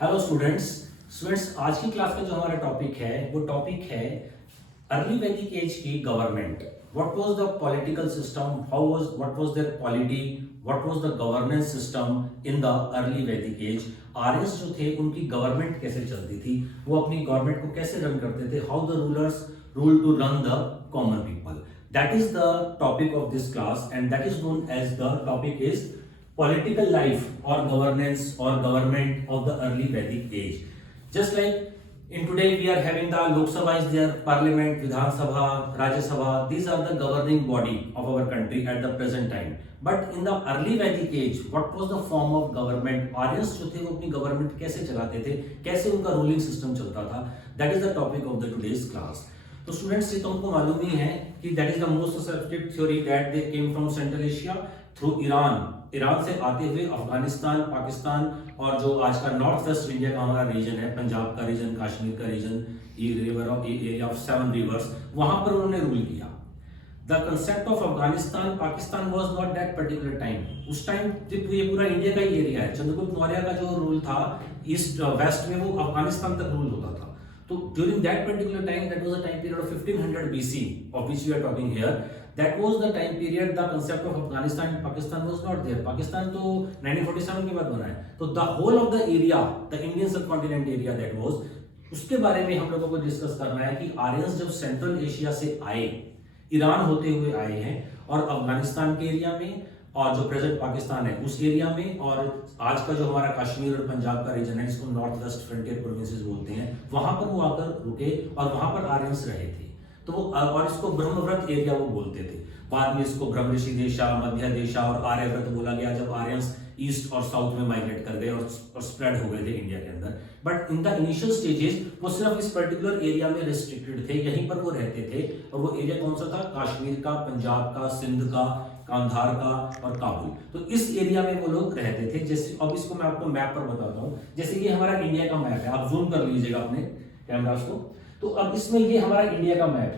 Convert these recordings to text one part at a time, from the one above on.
Hello students आज की class का जो हमारा टॉपिक है वो टॉपिक है अर्ली वैदिक एज की government. What was the political system, what was their polity, what was the governance system in the early Vedic age. Aryans जो थे उनकी गवर्नमेंट कैसे चलती थी, वो अपनी गवर्नमेंट को कैसे रन करते थे, how the rulers rule to run the common people. That is the topic of this class and that is known as the topic is political life or governance or government of the early Vedic age. Just like in today we are having the Lok Sabha is there, Parliament, Vidhan Sabha, Rajya Sabha. These are the governing body of our country at the present time. But in the early Vedic age, what was the form of government? Aryans जो थे वो अपनी government कैसे चलाते थे, कैसे उनका ruling system चलता था? That is the topic of the today's class. तो स्टूडेंट्स ये तो हमको मालूम ही है कि that is the most accepted theory that they came from Central Asia through Iran से आते हुए अफगानिस्तान, पाकिस्तान और जो आज का नॉर्थ वेस्ट इंडिया का हमारा रीजन है, पंजाब का रीजन, कश्मीर का रीजन, एरिया ऑफ 7 रिवर्स, वहां पर उन्होंने रूल किया। The concept of Afghanistan Pakistan was not that particular time. उस टाइम ये पूरा इंडिया का ही एरिया है। चंद्रगुप्त मौर्य का जो रूल था ईस्ट वेस्ट में, वो अफगानिस्तान तक रूल होता था। तो during that particular time, that was a time period of 1500 BC of which we are talking here. That was the time period. The concept of Afghanistan and Pakistan was not there. Pakistan तो 1947 के बाद बना है। तो the whole of the area, the Indian subcontinent area that was, उसके बारे में हम लोगों को डिस्कस करना है कि आर्यंस जब सेंट्रल एशिया से आए, ईरान होते हुए आए हैं और अफगानिस्तान के एरिया में और जो प्रेजेंट पाकिस्तान है उस एरिया में, और आज का जो हमारा कश्मीर और पंजाब का रीजन है जिसको नॉर्थ वेस्ट फ्रंटियर प्रोविंसेस बोलते हैं, वहां पर वो आकर रुके और वहां पर आर्यंस रहे थे। तो वो और इसको ब्रह्मव्रत एरिया वो बोलते थे। बाद में इसको ब्रह्म ऋषि देशा, मध्य देशा और आर्यव्रत बोला गया जब आर्यंस ईस्ट और साउथ में माइग्रेट कर गए और स्प्रेड हो गए थे इंडिया के अंदर। But in the initial stages वो सिर्फ इस पर्टिकुलर एरिया में रिस्ट्रिक्टेड थे, यहीं पर वो रहते थे। और वो एरिया कौन सा था? कश्मीर का, पंजाब का, सिंध का, कांधार का और काबुल। तो इस एरिया में वो लोग रहते थे। जैसे अब इसको मैं आपको मैप पर बताता हूँ। जैसे ये हमारा इंडिया का मैप है, आप जूम कर लीजिएगा अपने कैमरास को। तो अब इसमें ये हमारा इंडिया का मैप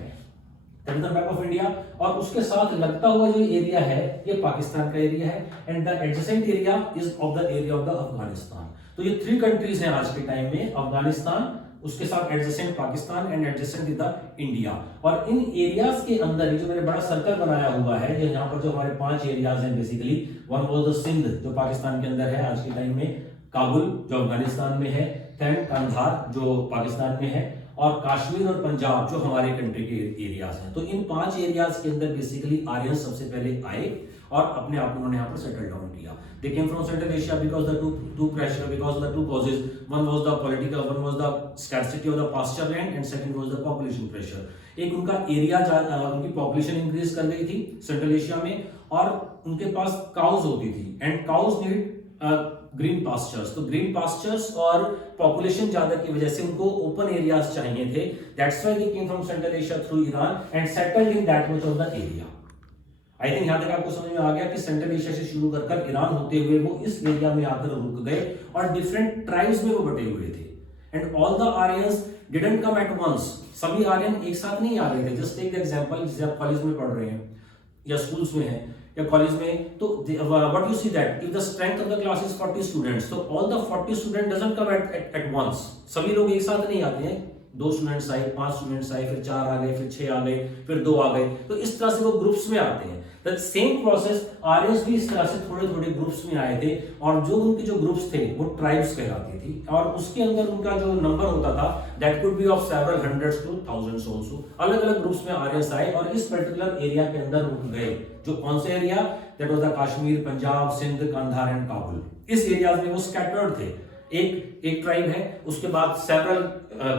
है, मैप ऑफ इंडिया, और उसके साथ लगता हुआ जो एरिया है ये पाकिस्तान का एरिया है and the adjacent area is of the area of the Afghanistan. तो ये 3 कंट्रीज हैं आज के टाइम में, अफगानिस्तान, उसके साथ adjacent Pakistan and adjacent is the India. और इन एरियाज के अंदर जो मैंने बड़ा सर्कल बनाया हुआ है, यहाँ पर जो हमारे 5 एरियाज हैं basically, one was the Sindh जो पाकिस्तान के अंदर है आज के टाइम में, काबुल जो अफगानिस्तान में है, देन कंधार जो पाकिस्तान में है, और कश्मीर और पंजाब जो हमारे कंट्री के एरियाज हैं। तो इन 5 एरियाज के अंदर बेसिकली आर्यंस सबसे पहले आए और अपने आप उन्होंने यहाँ पर सेटल डाउन किया। They came from Central Asia because the two causes, one was the political, one was the scarcity of the pasture land and second was the population pressure. एक उनका एरिया, उनकी पॉपुलेशन इंक्रीज कर गई थी central Asia में, और उनके पास cows होती थी and cows need green pastures. तो ग्रीन पास्चर्स और पॉपुलेशन ज्यादा की वजह से उनको ओपन एरियाज चाहिए थे। That's why they came from Central Asia through Iran and settled in that much of the area. I think यहां तक आपको समझ में आ गया कि सेंट्रल एशिया से शुरू कर ईरान होते हुए वो इस एरिया में आकर रुक गए और डिफरेंट ट्राइब्स में वो बटे हुए थे। And all the Aryans didn't come at once. सभी आर्यन एक साथ नहीं आ रहे थे। जस्ट टेक द एग्जांपल, जैसे आप कॉलेज में पढ़ रहे हैं या स्कूल्स में हैं या कॉलेज में, तो what you see that if the strength of the class is 40 students, so all the 40 student doesn't come at once. सभी लोग एक साथ नहीं आते हैं। 2 स्टूडेंट्स आए, 5 स्टूडेंट्स आए, फिर 4 आ गए, फिर 6 आ गए, फिर 2 आ गए। तो इस तरह से वो ग्रुप्स में आते हैं। द सेम प्रोसेस आर्यंस भी इस तरह से थोड़े थोड़े ग्रुप्स में आए थे, और जो उनके जो ग्रुप्स थे वो ट्राइब्स कहलाती थी, और उसके अंदर उनका जो नंबर होता था that could B of several hundreds two thousands also. अलग अलग ग्रुप्स में आर्यंस आए और इस पर्टिकुलर एरिया के अंदर रुक गए। जो कौन से area? That was the Kashmir, Punjab, Sindh, Kandahar and Kabul. इस एरियाज में वो स्कैटर्ड थे। एक ट्राइब है, उसके बाद सेवरल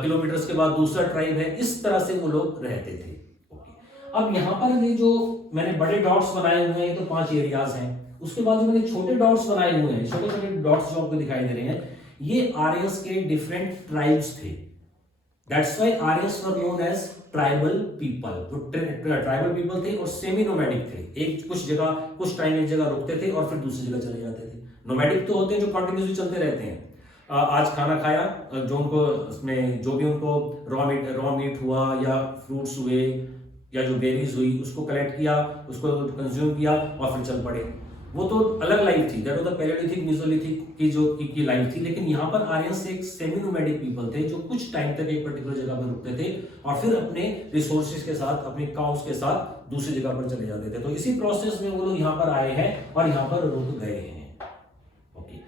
किलोमीटर्स के बाद दूसरा ट्राइब है, इस तरह से वो लोग रहते थे। अब यहाँ पर ये जो मैंने बड़े डॉट्स बनाए हुए हैं, ये तो 5 एरियाज हैं। उसके बाद जो मैंने छोटे डॉट्स बनाए हुए हैं, छोटे छोटे डॉट्स जो आपको दिखाई दे रहे हैं, ये आर्यंस के डिफरेंट ट्राइब्स थे। That's why Aryans were known as tribal people. तो ट्राइबल पीपल थे और सेमी नोमैडिक थे। एक कुछ टाइम एक जगह रुकते थे और फिर दूसरी जगह चले जाते थे। नोमैडिक तो होते हैं जो कंटिन्यूसली चलते रहते हैं। आज खाना खाया, जो उनको उसमें जो भी उनको रॉ मीट हुआ या फ्रूट्स हुए या जो बेरीज हुई, उसको कलेक्ट किया, उसको कंज्यूम किया और फिर चल पड़े। वो तो अलग लाइफ थी, that was the Palaeolithic Mesolithic की जो की लाइफ थी। लेकिन यहाँ पर आर्यंस एक सेमी नोमैडिक पीपल थे जो कुछ टाइम तक एक पर्टिकुलर जगह पर रुकते थे और फिर अपने रिसोर्सेज के साथ, अपने काउस के साथ दूसरी जगह पर चले जाते थे। तो इसी प्रोसेस में वो लोग यहाँ पर आए हैं और यहाँ पर रुक गए हैं। ओके,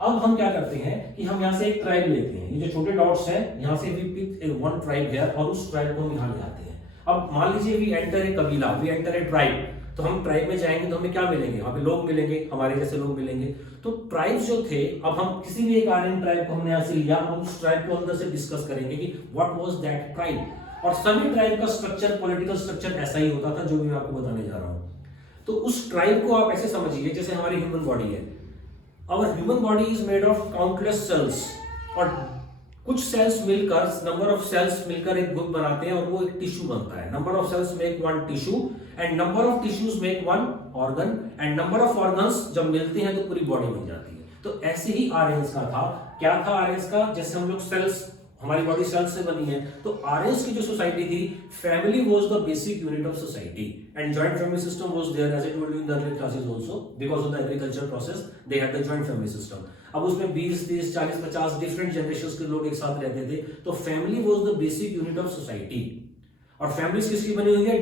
अब हम क्या करते हैं कि हम यहाँ से एक ट्राइब लेते हैं, ये जो छोटे डॉट्स हैं यहाँ से वी पिक वन ट्राइब है और उस ट्राइब को हम यहाँ ले आते हैं। अब मान लीजिए वी एंटर ए कबीला, वी एंटर ए ट्राइब, तो हम ट्राइब में जाएंगे तो हमें क्या मिलेंगे, वहां पे लोग मिलेंगे, हमारे जैसे लोग मिलेंगे। तो ट्राइब्स जो थे, अब हम किसी भी एक आर्यन ट्राइब को हमने यहाँ से लिया, हम उस ट्राइब को अंदर से डिस्कस करेंगे कि व्हाट वाज दैट ट्राइब। और सभी ट्राइब का स्ट्रक्चर, पॉलिटिकल स्ट्रक्चर ऐसा ही होता था जो भी मैं आपको बताने जा रहा हूँ। तो उस ट्राइब को आप ऐसे समझिए जैसे हमारी ह्यूमन बॉडी है। Our human body is made of countless cells, और कुछ सेल्स मिलकर, नंबर ऑफ सेल्स मिलकर एक ग्रुप बनाते हैं और वो एक टिश्यू बनता है। Number of cells make one tissue and number of tissues make one organ and number of organs जब मिलते हैं तो पूरी बॉडी बन जाती है। तो ऐसे ही आर्यंस का था। क्या था आर्यंस का? जैसे हम लोग सेल्स, हमारी बॉडी सेल्स से बनी है, तो आर्यंस की जो सोसाइटी थी, family was the basic unit of society and joint family system was there as I told you in the earlier classes also, because of the agriculture process they had the joint family system. अब उसमें 20, 30, 40, 50 different generations के लोग एक साथ रहते थे। तो family was the basic unit of society. और फैमिलीज किसकी बनी हुई है?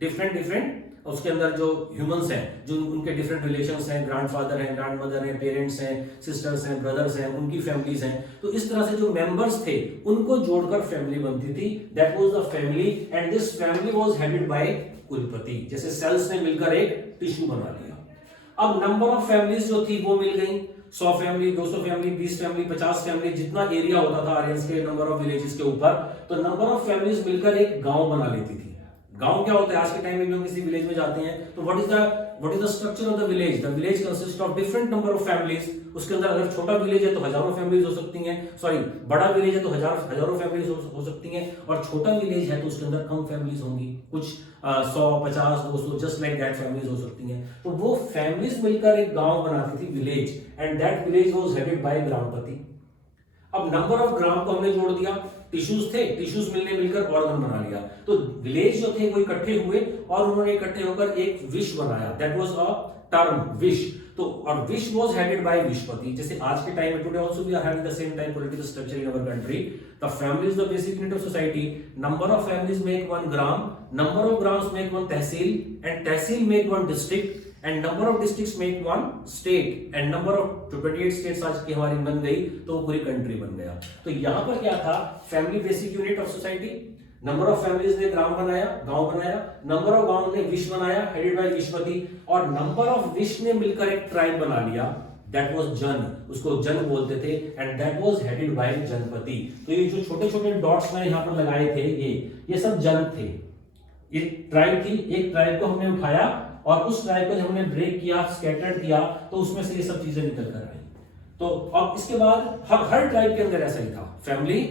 डिफरेंट उसके अंदर जो ह्यूमंस हैं, जो उनके डिफरेंट रिलेशंस हैं, ग्रैंडफादर हैं, ग्रैंडमदर हैं, पेरेंट्स हैं, सिस्टर्स हैं, ब्रदर्स हैं, उनकी फैमिलीज हैं। तो इस तरह से जो मेंबर्स थे उनको जोड़कर फैमिली बनती थी। That was the family and this family was headed bye कुलपति। जैसे सेल्स ने मिलकर एक टिश्यू बना लिया। अब नंबर ऑफ फैमिलीज जो थी वो मिल गई, 100 फैमिली, 200 फैमिली, 20 फैमिली, 50 फैमिली, जितना एरिया होता था आर्यंस के नंबर ऑफ विलेजेस के ऊपर, तो नंबर ऑफ फैमिलीज मिलकर एक गांव बना लेती थी। गांव क्या होता है? आज के टाइम में भी हम किसी विलेज में जाते हैं तो what is the structure of the village? The village consist of different number of families. उसके अंदर अगर छोटा विलेज है तो हजारों फैमिलीज हो सकती हैं, सॉरी बड़ा विलेज है तो हजारों फैमिलीज हो सकती हैं, और छोटा विलेज है तो उसके अंदर कम फैमिलीज होंगी, कुछ 100, 50, 200 जस्ट लाइक दैट फैमिलीज हो सकती हैं। तो वो फैमिलीज मिलकर एक गांव बनाती थी, village, and that village was headed by ग्रामपति। अब नंबर ऑफ ग्राम को हमने जोड़ दिया, टिश्यूज थे, टिश्यूज मिलकर ऑर्गन बना लिया। तो विलेज जो थे वो इकट्ठे हुए और उन्होंने इकट्ठे होकर एक विश बनाया। दैट वाज अ टर्म, विश। तो और विश वाज हेडेड बाय विशपति। जैसे आज के टाइम में today also we are having the same time political structure in our country. The family is the basic unit of society. Number of families make one gram, number of grams make one tehsil and tehsil make one district and number of districts make one state and number of 28 states आज की हमारी बन गई तो वो पूरी country बन गया। तो यहाँ पर क्या था? Family basic unit of society, number of families ने ग्राम बनाया, गांव बनाया, नंबर ऑफ गांव ने विश बनाया हेडेड बाय विशपति, और नंबर ऑफ विश ने मिलकर एक ट्राइब बना लिया। दैट वाज जन, उसको जन बोलते थे, and that was headed by जनपति। तो ये जो छोटे छोटे डॉट्स मैंने यहाँ पर लगाए थे, ये सब जन थे। ये ट्राइब थी, एक ट्राइब को हमने उठाया और उस ट्राइब को जब हमने ब्रेक किया, स्कैटर्ड किया, तो उसमें से ये सब चीजें निकल कर आई। तो अब इसके बाद हर ट्राइब के अंदर ऐसा ही था, फैमिली,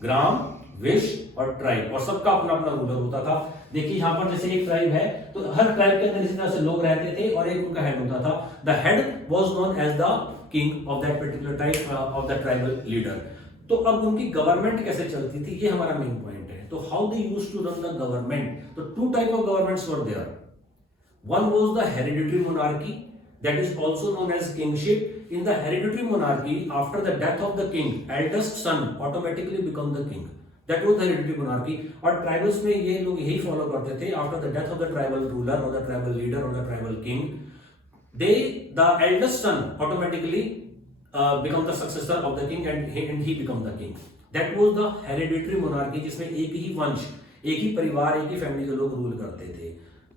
ग्राम, विश और ट्राइब, और सबका अपना अपना रूलर होता था। देखिए यहाँ पर जैसे एक ट्राइब है तो हर ट्राइब के अंदर इसी तरह से लोग रहते थे और एक उनका हेड होता था। The head was known as the king of that particular type of the tribal leader. तो अब उनकी गवर्नमेंट कैसे चलती थी, ये हमारा मेन पॉइंट है। तो how they used to run the government? तो two type of governments were there. One was the hereditary monarchy, that is also known as kingship. In the hereditary monarchy, after the death of the king, eldest son automatically become the king. That was the hereditary monarchy. और tribals में ये लोग यही follow करते थे. After the death of the tribal ruler or the tribal leader or the tribal king, the eldest son automatically become the successor of the king and he become the king. That was the hereditary monarchy, जिसमें एक ही वंश, एक ही परिवार, एक ही family के लोग rule करते थे।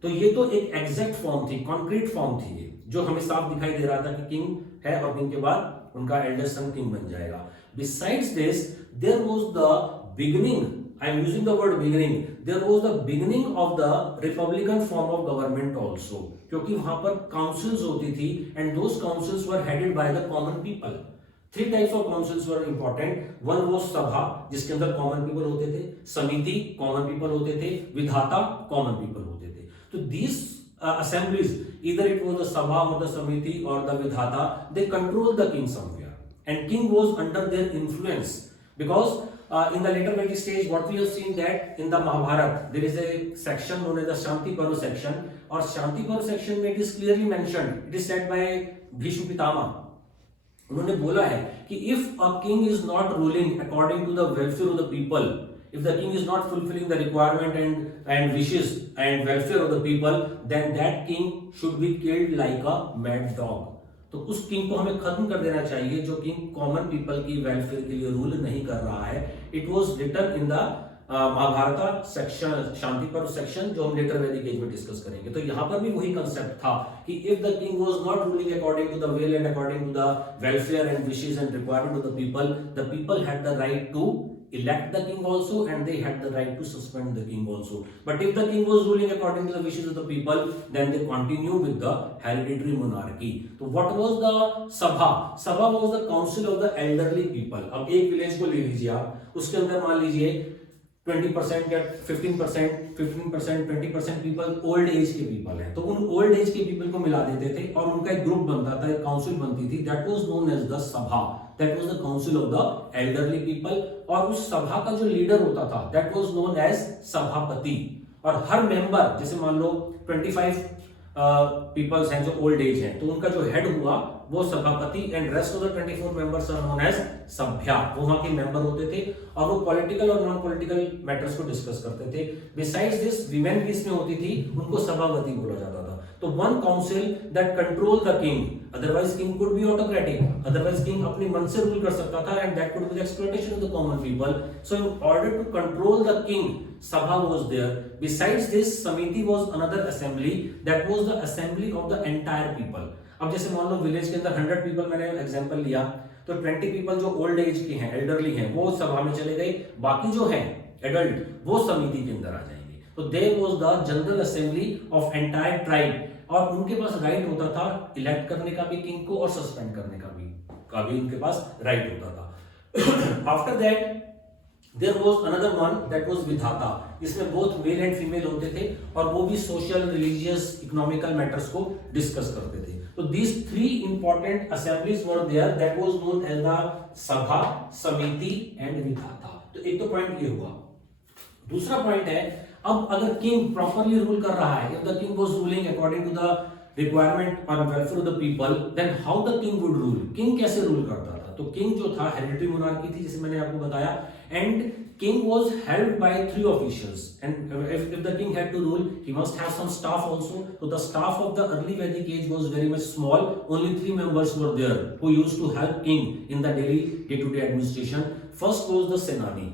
तो ये तो एक एग्जैक्ट फॉर्म थी, कॉन्क्रीट फॉर्म थी, ये जो हमें साफ दिखाई दे रहा था कि किंग है और किंग के बाद उनका एल्डेस्ट सन किंग बन जाएगा। Besides this there was the beginning, I am using the word beginning, there was the beginning of the republican form of government also, क्योंकि वहां पर काउंसिल्स होती थी and those councils were headed by the common people. 3 types of councils were important. One was sabha, जिसके अंदर common people होते थे, समिति कॉमन पीपल होते थे, विधाता कॉमन पीपल होते थे। So these assemblies, either it was the Sabha or the Samiti or the Vidhata, they controlled the king somewhere, and king was under their influence because in the later Vedic stage, what we have seen that in the Mahabharata, there is a section known as the Shanti Parva section, और Shanti Parva section में it is clearly mentioned, it is said by Bhishma Pitama, उन्होंने बोला है कि if a king is not ruling according to the welfare of the people, if the king is not fulfilling the requirement and wishes and welfare of the people, then that king should be killed like a mad dog. तो उस king को हमें खत्म कर देना चाहिए जो king common people की वेलफेयर के लिए रूल नहीं कर रहा है. It was written in the Mahabharata section, Shanti Parva section, जो हम लेटर वैदिक एज में डिस्कस करेंगे. तो यहाँ पर भी वही कंसेप्ट था कि if the king was not ruling according to the will and according to the welfare and wishes and requirement of the people had the right to elect the king also, and they had the right to suspend the king also. But if the king was ruling according to the wishes of the people, then they continue with the hereditary monarchy. So what was the sabha? Sabha was the council of the elderly people. अब एक village को ले लीजिए आप, उसके अंदर मान लीजिए 20% या 15%, 20% पीपल ओल्ड एज के पीपल हैं, तो उन ओल्ड एज के पीपल को मिला देते थे और उनका एक ग्रुप बनता था, एक काउंसिल बनती थी. That was known as the sabha. That was the council of the elderly people. और उस सभा का जो लीडर होता था दैट वाज नोन एज सभापति. और हर मेंबर, जैसे मान लो 25 पीपल्स हैं जो ओल्ड एज हैं, तो उनका जो हेड हुआ वो सभापति, and rest of the 24 members are known as sabhya. वो वहां के मेंबर होते थे और वो पॉलिटिकल और नॉन पॉलिटिकल मैटर्स को डिस्कस करते थे. बिसाइड्स दिस विमेन भी इसमें होती थी, उनको सभापति बोला जाता था. तो one council that control the king, otherwise king could be autocratic, otherwise king अपने मन से रूल कर सकता था, and that could be the exploitation of the common people. So in order to control the king, sabha was there. Besides this, samiti was another assembly, that was the assembly of the entire people. अब जैसे मान लो village के अंदर 100 people, मैंने example लिया, तो 20 people जो old age के हैं, एल्डरली हैं, वो सभा में चले गए. बाकी जो हैं एडल्ट, वो समिति के अंदर आ जाएंगे. तो there was the general assembly of entire tribe, और उनके पास राइट होता था इलेक्ट करने का भी किंग को और सस्पेंड करने का भी उनके पास राइट होता था. After that There was another one that was विधाता. इसमें both मेल एंड फीमेल होते थे और वो भी सोशल, रिलीजियस, इकोनॉमिकल मैटर्स को डिस्कस करते थे. तो these three important assemblies were there, that was known as the सभा, समिति एंड विधाता. तो एक तो पॉइंट ये हुआ. दूसरा पॉइंट है, अब अगर किंग प्रॉपरली रूल कर रहा है, if the king was ruling according to the requirement or welfare of the people, then how the king would rule? King कैसे रूल करता था? तो किंग जो था हेरिडिटरी मोनार्की थी, जैसे मैंने आपको बताया, and king was held by 3 officials, and if the king had to rule, he must have some staff also. So the staff of the early Vedic age was very much small. Only 3 members were there who used to help king in the daily day-to-day administration. First was the senani,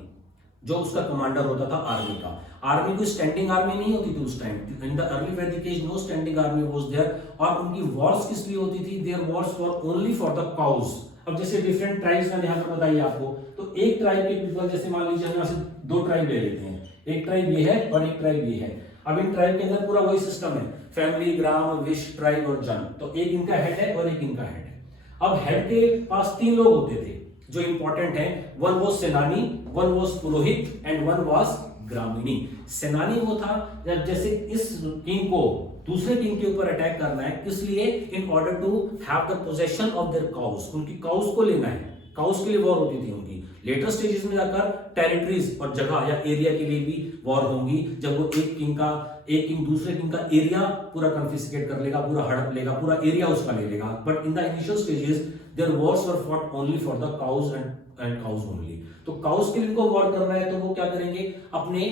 जो उसका commander होता था army का. Army कोई standing army नहीं होती थी उस time. In the early Vedic age no standing army was there. और उनकी वॉर्स किस लिए होती थी? Their wars were only for the cows. अब जैसे डिफरेंट ट्राइब्स मैंने यहाँ पर बताई आपको, तो एक ट्राइब के पीपल, जैसे मान लीजिए हम यहाँ से 2 ट्राइब ले लेते हैं, एक ट्राइब ये है और एक ट्राइब ये है. अब इन ट्राइब के अंदर पूरा वही सिस्टम है, फैमिली, ग्राम, विश, ट्राइब और जन. तो एक इनका हेड है और एक इनका हेड है. अब हेड के पास 3 लोग होते थे जो इंपॉर्टेंट है. One was senani, one was purohit and one was gramani. सेनानी वो था जैसे इस किंग को दूसरे किंग के ऊपर अटैक करना है, इसलिए in order to have the possession of their cows, उनकी काउस को लेना है. काउस के लिए वॉर होती थी उनकी. लेटर स्टेजेस में जाकर टेरिटरीज और जगह या एरिया के लिए भी वॉर होंगी, जब वो एक किंग दूसरे किंग का एरिया पूरा कन्फिस्केट कर लेगा, पूरा हड़प लेगा, पूरा एरिया उसका ले लेगा. But in the initial stages their wars were fought only for the cows and cows only. तो काउस के लिए उनको वॉर करना है, तो वो क्या करेंगे, अपने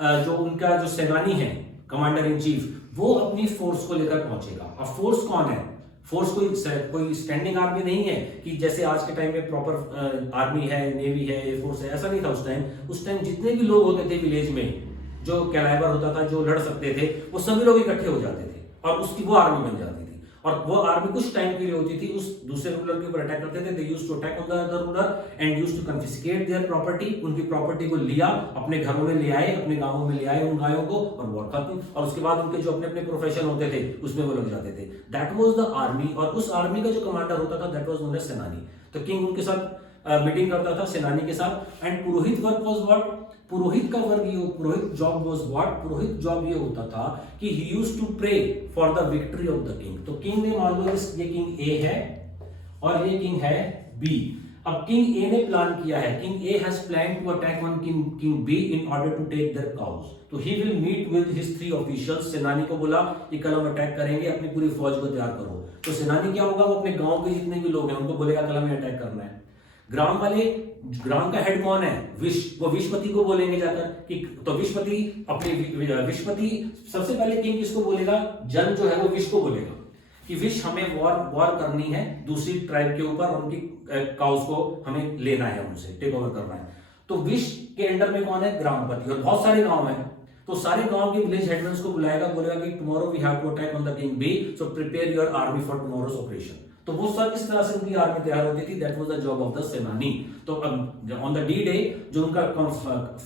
जो उनका जो सेनानी है, कमांडर इन चीफ, वो अपनी फोर्स को लेकर पहुंचेगा. अब फोर्स कौन है? फोर्स कोई स्टैंडिंग आर्मी नहीं है कि जैसे आज के टाइम में प्रॉपर आर्मी है, नेवी है, एयरफोर्स है, ऐसा नहीं था उस टाइम. उस टाइम जितने भी लोग होते थे विलेज में, जो कैलाइबर होता था, जो लड़ सकते थे, वो सभी लोग इकट्ठे हो जाते थे और उसकी वो आर्मी बन जाती थी. और वो आर्मी कुछ टाइम के लिए होती थी, उस दूसरे रूलर के ऊपर अटैक करते थे. They used to attack on the other ruler and used to confiscate their property. उनकी प्रॉपर्टी को लिया, अपने घरों में ले आए, अपने गांवों में ले आए उन गायों को, और वॉर खत्म. और उसके बाद उनके जो अपने अपने प्रोफेशन होते थे उसमें वो लग जाते थे. That was the army. और उस आर्मी का जो कमांडर होता था दैट वाज नोन एज सेनानी. तो किंग उनके साथ मीटिंग करता था सेनानी के साथ. And purohit work was what? पुरोहित का वर्ग ये, पुरोहित जॉब वाज व्हाट? पुरोहित जॉब ये होता था कि he used to pray for the victory of the king. तो किंग ने मान लो ये किंग ए है और ये किंग है बी. अब किंग ए ने प्लान किया है, king A has plan to attack on king B in order to take their cows. तो he will meet with his 3 officials. सेनानी को बोला कि कल हम अटैक करेंगे, अपनी पूरी फौज को तैयार करो। तो सेनानी क्या होगा, वो अपने गांव के जितने भी लोग हैं उनको बोलेगा कल हमें अटैक करना है। ग्राम वाले, ग्राम का हेड कौन है, वो विश्वपति को बोलेंगे जाकर कि, तो विश्वपति अपने विश्वपति सबसे पहले किंग किसको बोलेगा, जन जो है वो विश को बोलेगा कि विश हमें वॉर करनी है दूसरी ट्राइब के ऊपर, उनकी काउस को हमें लेना है, उनसे टेक ओवर करना है। तो विश के अंडर में कौन है, ग्रामपति, और बहुत सारे गांव हैं। तो सारे गांव के विलेज हेडमैन को बुलाएगा, बोलेगा कि tomorrow we have to attack on the king B, so prepare your army for tomorrow's operation. तो वो सब इस तरह से उनकी आर्मी तैयार होती थी। That was the job of the सेनानी। तो ऑन द डी डे, जो उनका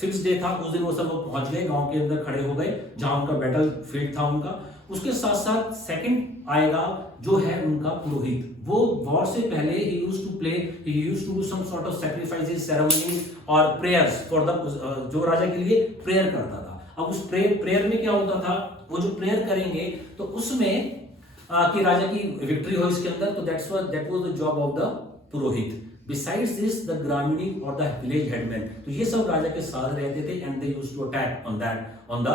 फिक्स डे था, उस दिन वो सब पहुंच गए, गांव के अंदर खड़े हो गए जहां उनका बैटल फील्ड था उनका। उसके साथ साथ सेकंड आएगा जो है उनका पुरोहित। वो वॉर से पहले ही used to do some sort of sacrifices, ceremonies और प्रेयर्स फॉर द, जो राजा के लिए प्रेयर करता था। अब उस प्रेयर में क्या होता था, वो जो प्रेयर करेंगे तो उसमें कि राजा की विक्ट्री हो इसके अंदर। तो that was the job of the Purohit. Besides this, the Gramini or the village headman, तो ये सब राजा के साथ रहते थे, and they used to attack on the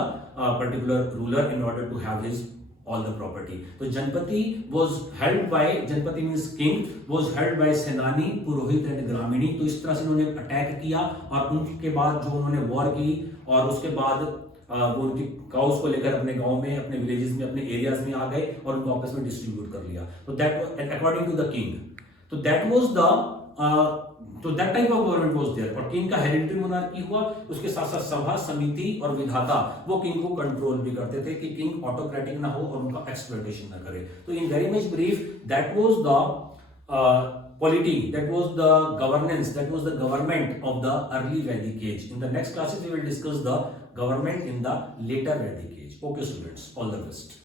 particular ruler in order to have his all the property. तो जनपति was held by, जनपति means king, was held by सेनानी, पुरोहित and ग्रामीणी। तो इस तरह से उन्होंने अटैक किया और उनके बाद जो उन्होंने वॉर की और उसके बाद वो उनकी काउस को लेकर अपने गांव में, अपने विलेजेस में, अपने एरियाज में आ गए और उनको आपस में डिस्ट्रीब्यूट कर लिया। तो that according to the king, तो दैट वाज द तो that type of government was there. और किंग का हेरिडिटरी मोनार्की हुआ, उसके साथ साथ सभा, समिति और विधाता वो किंग को कंट्रोल भी करते थे कि किंग ऑटोक्रेटिक ना हो और उनका एक्सप्लॉइटेशन ना करे। तो in very much brief, that was the polity, that was the governance, that was the government of the early Vedic age. In the next classes we will discuss the government in the later Vedic age. Okay students, all the best.